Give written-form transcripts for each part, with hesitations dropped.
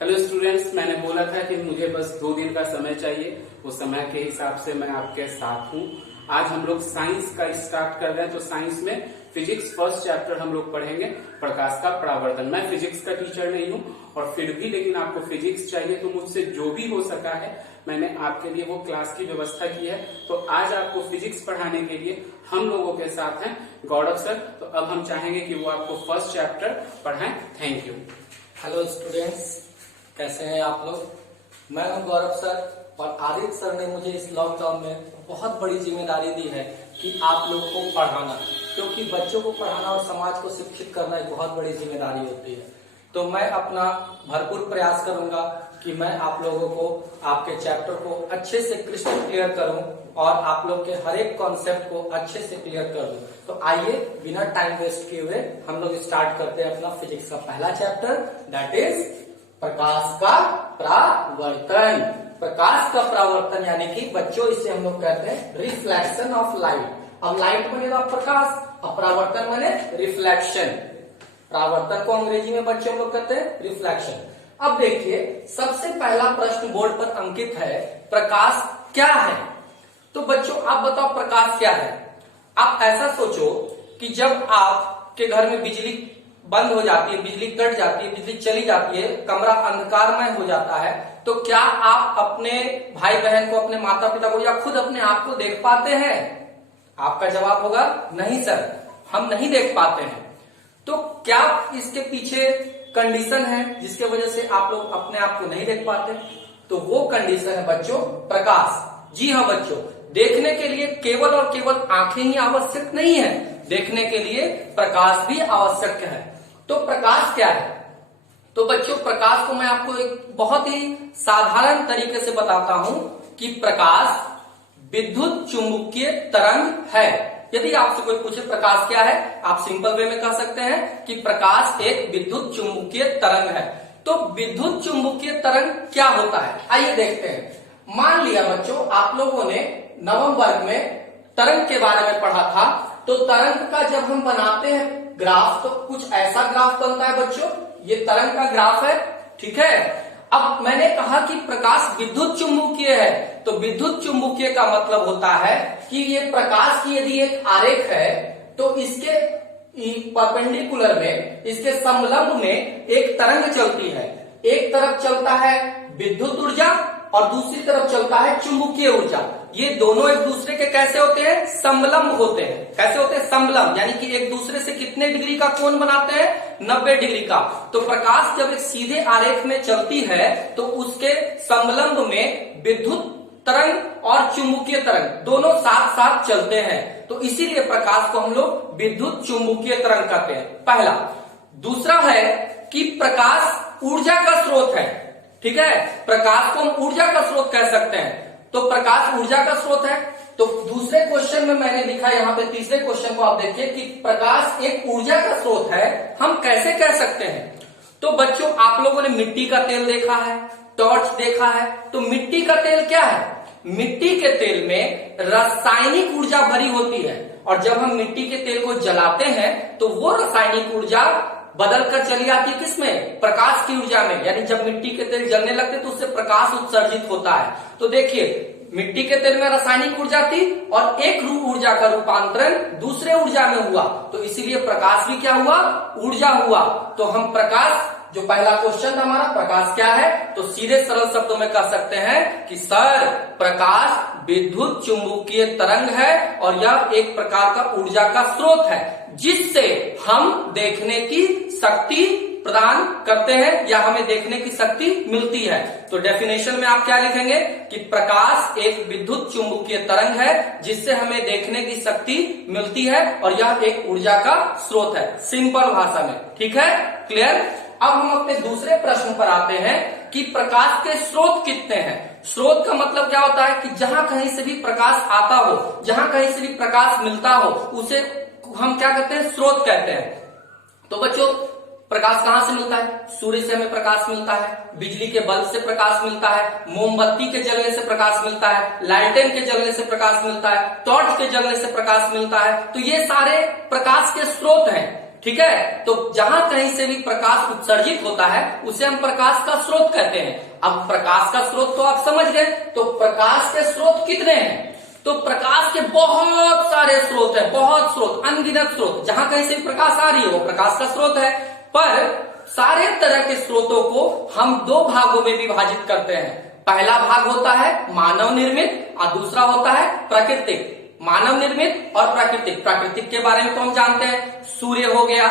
Hello students, मैंने बोला था कि मुझे बस 2 दिन का समय चाहिए। उस समय के हिसाब से मैं आपके साथ हूँ। आज हम लोग साइंस का स्टार्ट कर रहे हैं। तो साइंस में फिजिक्स फर्स्ट चैप्टर हम लोग पढ़ेंगे, प्रकाश का परावर्तन। मैं फिजिक्स का टीचर नहीं हूँ और फिर भी लेकिन आपको फिजिक्स चाहिए तो मुझसे जो भी हो सका है मैंने आपके लिए वो क्लास की व्यवस्था की है। तो आज आपको फिजिक्स पढ़ाने के लिए हम लोगों के साथ हैं गौरव सर। तो अब हम चाहेंगे कि वो आपको फर्स्ट चैप्टर पढ़ाएं। Thank you. हेलो स्टूडेंट्स, कैसे हैं आप लोग। मैं हूं गौरव सर और आदित्य सर ने मुझे इस लॉकडाउन में बहुत बड़ी जिम्मेदारी दी है कि आप लोग को पढ़ाना, क्योंकि बच्चों को पढ़ाना और समाज को शिक्षित करना एक बहुत बड़ी जिम्मेदारी होती है। तो मैं अपना भरपूर प्रयास करूंगा कि मैं आप लोगों को आपके चैप्टर को अच्छे से क्रिस्टल क्लियर करूं और आप लोग के हर एक कॉन्सेप्ट को अच्छे से क्लियर कर दूं। तो आइए बिना टाइम वेस्ट किए हुए हम लोग स्टार्ट करते हैं अपना फिजिक्स का पहला चैप्टर, दैट इज प्रकाश का परावर्तन। प्रकाश का परावर्तन यानी कि बच्चों इसे हम लोग कहते हैं रिफ्लेक्शन ऑफ लाइट। अब लाइट बनेगा प्रकाश, अब परावर्तन बने रिफ्लेक्शन। परावर्तन को अंग्रेजी में बच्चों हम लोग कहते हैं रिफ्लेक्शन। अब देखिए, सबसे पहला प्रश्न बोर्ड पर अंकित है, प्रकाश क्या है। तो बच्चों आप बताओ प्रकाश क्या है। आप ऐसा सोचो कि जब आपके घर में बिजली बंद हो जाती है, बिजली कट जाती है, बिजली चली जाती है, कमरा अंधकारमय हो जाता है, तो क्या आप अपने भाई बहन को, अपने माता पिता को या खुद अपने आप को देख पाते हैं? आपका जवाब होगा नहीं सर, हम नहीं देख पाते हैं। तो क्या इसके पीछे कंडीशन है जिसके वजह से आप लोग अपने आप को नहीं देख पाते? तो वो कंडीशन है बच्चों प्रकाश। जी हाँ बच्चों, देखने के लिए केवल और केवल आंखें ही आवश्यक नहीं है, देखने के लिए प्रकाश भी आवश्यक है। तो प्रकाश क्या है? तो बच्चों प्रकाश को मैं आपको एक बहुत ही साधारण तरीके से बताता हूं कि प्रकाश विद्युत चुंबकीय तरंग है। यदि आपसे कोई पूछे प्रकाश क्या है, आप सिंपल वे में कह सकते हैं कि प्रकाश एक विद्युत चुंबकीय तरंग है। तो विद्युत चुंबकीय तरंग क्या होता है, आइए देखते हैं। मान लिया बच्चों आप लोगों ने नवम वर्ग में तरंग के बारे में पढ़ा था। तो तरंग का जब हम बनाते हैं ग्राफ तो कुछ ऐसा ग्राफ बनता है बच्चों, ये तरंग का ग्राफ है, ठीक है। अब मैंने कहा कि प्रकाश विद्युत चुंबकीय है, तो विद्युत चुंबकीय का मतलब होता है कि ये प्रकाश की यदि एक आरेख है तो इसके परपेंडिकुलर में, इसके समलंब में एक तरंग चलती है। एक तरफ चलता है विद्युत ऊर्जा और दूसरी तरफ चलता है चुंबकीय ऊर्जा। ये दोनों एक दूसरे के कैसे होते हैं, समलंब होते हैं। कैसे होते हैं, समलंब, यानी कि एक दूसरे से कितने डिग्री का कोण बनाते हैं, 90 डिग्री का। तो प्रकाश जब एक सीधे आरेख में चलती है तो उसके समलंब में विद्युत तरंग और चुंबकीय तरंग दोनों साथ साथ चलते हैं। तो इसीलिए प्रकाश को हम लोग विद्युत चुंबकीय तरंग कहते हैं, पहला। दूसरा है कि प्रकाश ऊर्जा का स्रोत है, ठीक है। प्रकाश को हम ऊर्जा का स्रोत कह सकते हैं। तो प्रकाश ऊर्जा का स्रोत है। तो दूसरे क्वेश्चन में मैंने लिखा यहाँ पे, तीसरे क्वेश्चन को आप देखिए कि प्रकाश एक ऊर्जा का स्रोत है, हम कैसे कह सकते हैं। तो बच्चों आप लोगों ने मिट्टी का तेल देखा है, टॉर्च देखा है। तो मिट्टी का तेल क्या है, मिट्टी के तेल में रासायनिक ऊर्जा भरी होती है और जब हम मिट्टी के तेल को जलाते हैं तो वो रासायनिक ऊर्जा बदल कर चली आती है किसमें, प्रकाश की ऊर्जा में। यानी जब मिट्टी के तेल जलने लगते तो उससे प्रकाश उत्सर्जित होता है। तो देखिए मिट्टी के तेल में रासायनिक ऊर्जा थी और एक ऊर्जा का रूपांतरण दूसरे ऊर्जा में हुआ, तो इसीलिए प्रकाश भी क्या हुआ, ऊर्जा हुआ। तो हम प्रकाश, जो पहला क्वेश्चन था हमारा प्रकाश क्या है, तो सीधे सरल शब्दों में कह सकते हैं कि सर प्रकाश विद्युत चुंबकीय तरंग है और यह एक प्रकार का ऊर्जा का स्रोत है जिससे हम देखने की शक्ति प्रदान करते हैं या हमें देखने की शक्ति मिलती है। तो डेफिनेशन में आप क्या लिखेंगे कि प्रकाश एक विद्युत चुंबकीय तरंग है जिससे हमें देखने की शक्ति मिलती है और यह एक ऊर्जा का स्रोत है, सिंपल भाषा में, ठीक है, क्लियर। अब हम अपने दूसरे प्रश्न पर आते हैं कि प्रकाश के स्रोत कितने हैं। स्रोत का मतलब क्या होता है कि जहां कहीं से भी प्रकाश आता हो, जहां कहीं से भी प्रकाश मिलता हो, उसे हम क्या कहते हैं, स्रोत कहते हैं। तो बच्चों प्रकाश कहां से मिलता है, सूर्य से हमें प्रकाश मिलता है, बिजली के बल्ब से प्रकाश मिलता है, मोमबत्ती के जलने से प्रकाश मिलता है, लालटेन के जलने से प्रकाश मिलता है, टॉर्च के जलने से प्रकाश मिलता है। तो ये सारे प्रकाश के स्रोत हैं। ठीक है। तो जहां कहीं से भी प्रकाश उत्सर्जित होता है उसे हम प्रकाश का स्रोत कहते हैं। अब प्रकाश का स्रोत तो आप समझ गए, तो प्रकाश के स्रोत कितने हैं? तो प्रकाश के बहुत सारे स्रोत हैं, बहुत स्रोत, अनगिनत स्रोत। जहां कहीं से प्रकाश आ रही है वो प्रकाश का स्रोत है। पर सारे तरह के स्रोतों को हम दो भागों में विभाजित करते हैं। पहला भाग होता है मानव निर्मित और दूसरा होता है प्राकृतिक। मानव निर्मित और प्राकृतिक। प्राकृतिक के बारे में तो हम जानते हैं, सूर्य हो गया,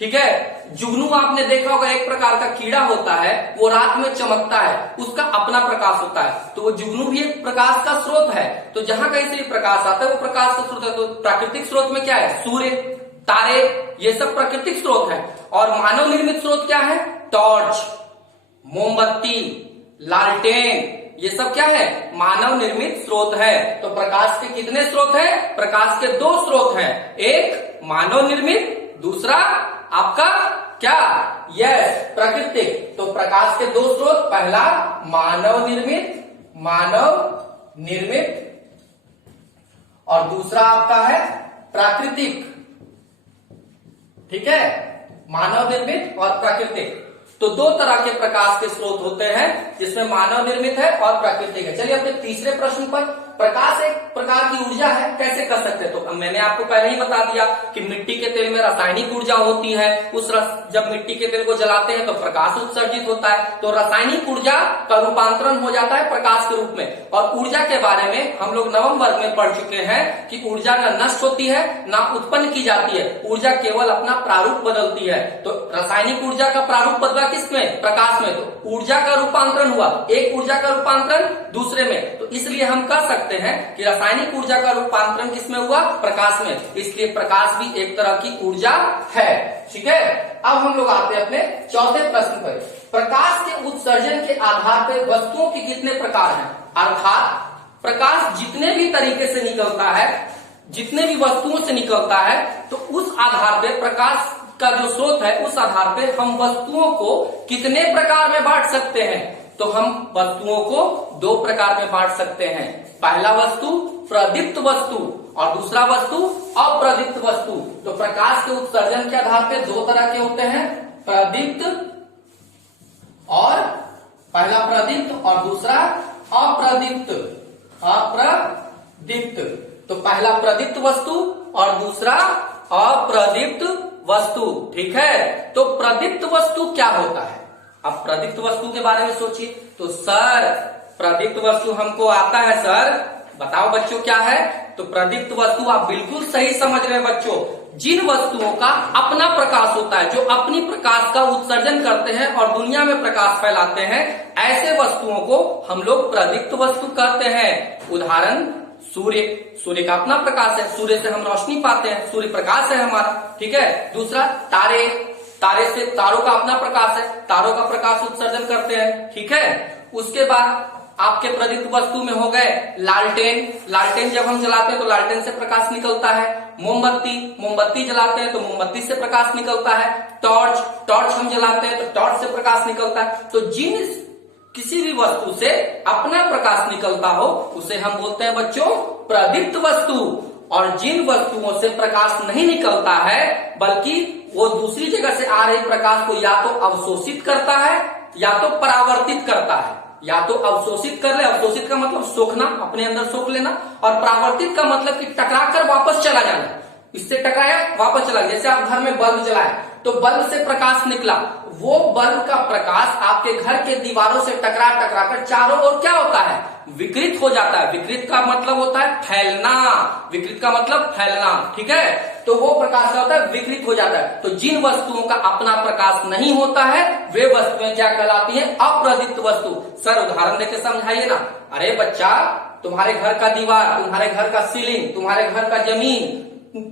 ठीक है। जुगनू आपने देखा होगा, एक प्रकार का कीड़ा होता है, वो रात में चमकता है, उसका अपना प्रकाश होता है, तो वो जुगनू भी एक प्रकाश का स्रोत है। तो जहां कहीं से भी प्रकाश आता है वो प्रकाश का स्रोत है। तो प्राकृतिक स्रोत में क्या है? सूर्य, तारे, ये सब प्राकृतिक स्रोत है। और मानव निर्मित स्रोत क्या है? टॉर्च, मोमबत्ती, लालटेन, ये सब क्या है? मानव निर्मित स्रोत है। तो प्रकाश के कितने स्रोत हैं? प्रकाश के दो स्रोत हैं, एक मानव निर्मित, दूसरा आपका क्या? यस, प्राकृतिक। तो प्रकाश के दो स्रोत, पहला मानव निर्मित और दूसरा आपका है प्राकृतिक, ठीक है। मानव निर्मित और प्राकृतिक। तो दो तरह के प्रकाश के स्रोत होते हैं, जिसमें मानव निर्मित है और प्राकृतिक है। चलिए अपने तीसरे प्रश्न पर, प्रकाश एक प्रकार की ऊर्जा है, कैसे कर सकते हैं? तो मैंने आपको पहले ही बता दिया कि मिट्टी के तेल में रासायनिक ऊर्जा होती है। जब मिट्टी के तेल को जलाते हैं तो प्रकाश उत्सर्जित होता है, तो रासायनिक ऊर्जा का रूपांतरण हो जाता है प्रकाश के रूप में। और ऊर्जा के बारे में हम लोग नवम वर्ग में पढ़ चुके हैं कि ऊर्जा न नष्ट होती है ना उत्पन्न की जाती है, ऊर्जा केवल अपना प्रारूप बदलती है। तो रासायनिक ऊर्जा का प्रारूप बदला किसमें? प्रकाश में। तो ऊर्जा का रूपांतरण हुआ, एक ऊर्जा का रूपांतरण दूसरे में। तो इसलिए हम कह सकते हैं कि रासायनिक ऊर्जा का रूपांतरण किसमें हुआ? प्रकाश में। इसलिए प्रकाश भी एक तरह की ऊर्जा है, ठीक है। अब हम लोग आते हैं अपने चौथे प्रश्न पर। प्रकाश के उत्सर्जन के आधार पर वस्तुओं के कितने प्रकार हैं? अर्थात प्रकाश जितने भी तरीके से निकलता है, जितने भी वस्तुओं से निकलता है, तो उस आधार पर प्रकाश का जो स्रोत है उस आधार पर हम वस्तुओं को कितने प्रकार में बांट सकते हैं? तो हम वस्तुओं को दो प्रकार में बांट सकते हैं। पहला वस्तु प्रदीप्त वस्तु और दूसरा वस्तु अप्रदीप्त वस्तु। तो प्रकाश के उत्सर्जन के आधार पर दो तरह के होते हैं, प्रदीप्त और पहला प्रदीप्त और दूसरा अप्रदीप्त। तो पहला प्रदीप्त वस्तु और दूसरा अप्रदीप्त वस्तु, ठीक है। तो प्रदीप्त वस्तु क्या होता है? अब प्रदीप्त वस्तु के बारे में सोचिए। तो सर प्रदीप्त वस्तु हमको आता है सर, बताओ बच्चों क्या है? तो प्रदीप्त वस्तु, आप बिल्कुल सही समझ रहे हैं बच्चों, जिन वस्तुओं का अपना प्रकाश होता है, जो अपनी प्रकाश का उत्सर्जन करते हैं और दुनिया में प्रकाश फैलाते हैं, ऐसे वस्तुओं को हम लोग प्रदीप्त वस्तु कहते हैं। उदाहरण सूर्य, सूर्य का अपना प्रकाश है, सूर्य से हम रोशनी पाते हैं, सूर्य प्रकाश है हमारा, ठीक है। दूसरा तारे, तारों का अपना प्रकाश है, तारों का प्रकाश उत्सर्जन करते हैं, ठीक है। उसके बाद आपके प्रदीप्त वस्तु में हो गए लालटेन, लालटेन जब हम जलाते हैं तो लालटेन से प्रकाश निकलता है। मोमबत्ती जलाते हैं तो मोमबत्ती से प्रकाश निकलता है। टॉर्च हम जलाते हैं तो टॉर्च से प्रकाश निकलता है। तो किसी भी वस्तु से अपना प्रकाश निकलता हो उसे हम बोलते हैं बच्चों प्रदीप्त वस्तु। और जिन वस्तुओं से प्रकाश नहीं निकलता है बल्कि वो दूसरी जगह से आ रही प्रकाश को या तो अवशोषित करता है या तो परावर्तित करता है। या तो अवशोषित कर ले, अवशोषित का मतलब सोखना, अपने अंदर सोख लेना, और परावर्तित का मतलब कि टकरा कर वापस चला जाना। इससे टकराया वापस चला गया। जैसे आप घर में बल्ब जलाए तो बल्ब से प्रकाश निकला, वो बल्ब का प्रकाश आपके घर के दीवारों से टकरा कर चारों ओर क्या होता है? विकृत हो जाता है। विकृत का मतलब होता है फैलना, विकृत का मतलब फैलना, ठीक है। तो वो प्रकाश क्या होता है? विकृत हो जाता है। तो जिन वस्तुओं का अपना प्रकाश नहीं होता है वे वस्तुएं क्या कहलाती हैं? अप्रदीप्त वस्तु। सर उदाहरण देके समझाइए ना। अरे बच्चा, तुम्हारे घर का दीवार, तुम्हारे घर का सीलिंग, तुम्हारे घर का जमीन,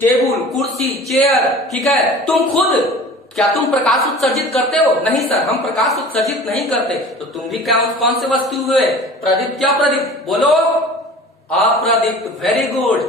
टेबल, कुर्सी, चेयर, ठीक है, तुम खुद क्या तुम प्रकाश उत्सर्जित करते हो? नहीं सर, हम प्रकाश उत्सर्जित नहीं करते। तो तुम भी क्या कौन से वस्तु हुए? प्रदीप्त क्या प्रदीप्त? बोलो अप्रदीप्त। Very good.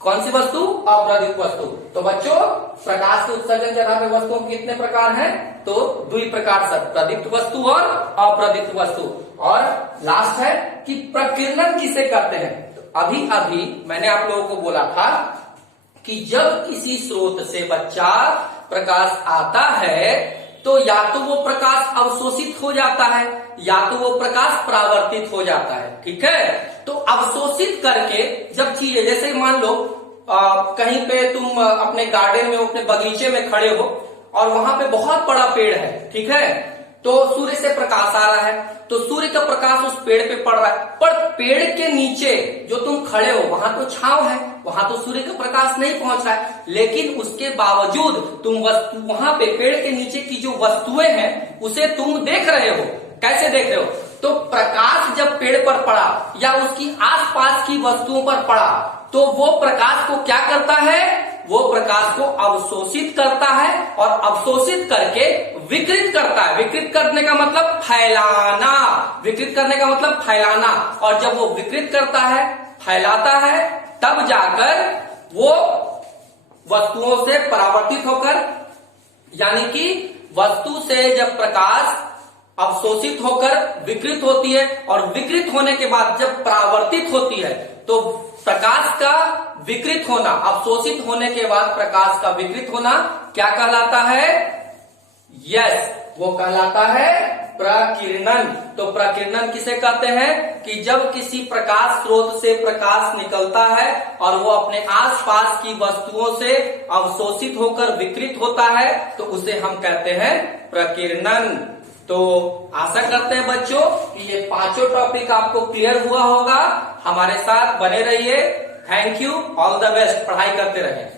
कौन सी वस्तु? अप्रदीप्त वस्तु। तो बच्चों प्रकाश के उत्सर्जन के आधार पर वस्तुओं के कितने प्रकार हैं? तो दो ही प्रकार सर, प्रदीप्त वस्तु और अप्रदीप्त वस्तु। और लास्ट है कि प्रकीर्णन किसे करते हैं? तो अभी मैंने आप लोगों को बोला था कि जब किसी स्रोत से बच्चा प्रकाश आता है तो या तो वो प्रकाश अवशोषित हो जाता है या तो वो प्रकाश परावर्तित हो जाता है। ठीक है, तो अवशोषित करके जब चीजें, जैसे मान लो कहीं पे तुम अपने गार्डन में, अपने बगीचे में खड़े हो और वहां पे बहुत बड़ा पेड़ है, ठीक है, तो सूर्य से प्रकाश आ रहा है, तो सूर्य का प्रकाश उस पेड़ पे पड़ रहा है, पर पेड़ के नीचे जो तुम खड़े हो वहां तो छांव है, वहां तो सूर्य का प्रकाश नहीं पहुंच रहा है, लेकिन उसके बावजूद तुम वहां पे पेड़ के नीचे की जो वस्तुएं हैं उसे तुम देख रहे हो। कैसे देख रहे हो? तो प्रकाश जब पेड़ पर पड़ा या उसकी आसपास की वस्तुओं पर पड़ा तो वो प्रकाश को क्या करता है? वो प्रकाश को अवशोषित करता है और अवशोषित करके विकृत करता है। विकृत करने का मतलब फैलाना, विकृत करने का मतलब फैलाना, और जब वो विकृत करता है, फैलाता है, तब जाकर वो वस्तुओं से परावर्तित होकर, यानी कि वस्तु से जब प्रकाश अवशोषित होकर विकृत होती है और विकृत होने के बाद जब परावर्तित होती है तो प्रकाश का विकृत होना, अवशोषित होने के बाद प्रकाश का विकृत होना क्या कहलाता है? यस, वो कहलाता है प्रकीर्णन। तो प्रकीर्णन किसे कहते हैं? कि जब किसी प्रकाश स्रोत से प्रकाश निकलता है और वो अपने आसपास की वस्तुओं से अवशोषित होकर विकृत होता है तो उसे हम कहते हैं प्रकीर्णन। तो आशा करते हैं बच्चों कि ये पांचों टॉपिक आपको क्लियर हुआ होगा। हमारे साथ बने रहिए। Thank you, all the best, पढ़ाई करते रहें।